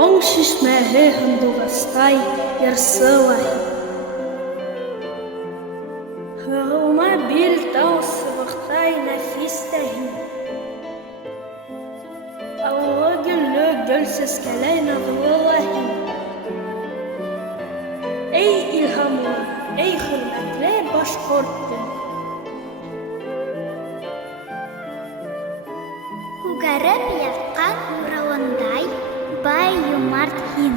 Оң шишмәһе һандуғастай ярсылай. Һығылма бил тау сыбыҡтай нәфис тә һин. Аллы гөллө гөл сәскәләй наҙлы ла һин. Эй илһамлы, эй хөрмәтле башҡорт теле. Күгәреп ятҡан урауындай бай йомарт һин.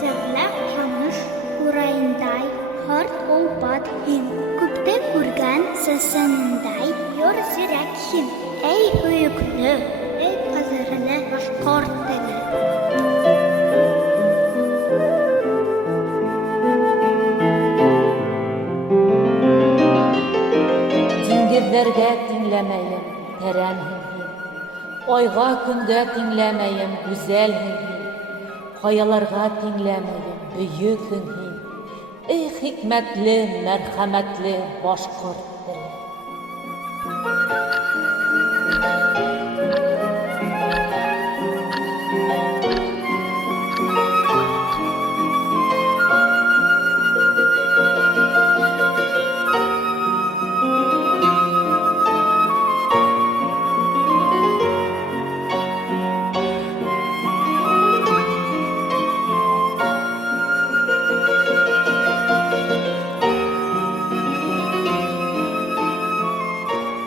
Серләп һамыш ҡурайындай һарт олпат һин. Күпте күргән сәсәнендәй йор зирәк һин. Эй һөйөклө, эй ҡәҙерле башҡорт теле. Диңгеҙҙәргә тиңләмәйем, тәрәнһең һин. Айға көнгә тиңләмәйем, гүзәлһең һин. Ҡаяларға тиңләмәйем, бөйөкһең һин. Эй хикмәтле, мәрхәмәтле башҡорт теле.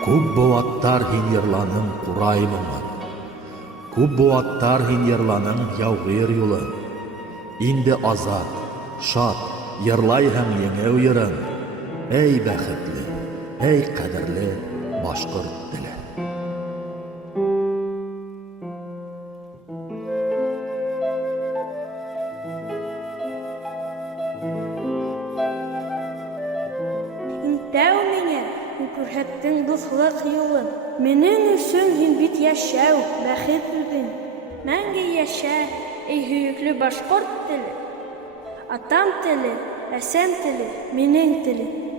Күп быуаттар һин йырланың ҡурайымыңан. Күп быуаттар һин йырланың яуғир юлын. Инде азат, шат, йырлайһың еңеү йырын. Эй бәхетле, эй ҡәҙерле башҡорт теле. Интәү миңә күрһәттең дуҫлыҡ юлын. Минең өсөн һин бит йәшәү, бәхет үҙең. Мәңге йәшә, эй һөйөклө башҡорт теле. Атам теле, әсәм теле, минең телем.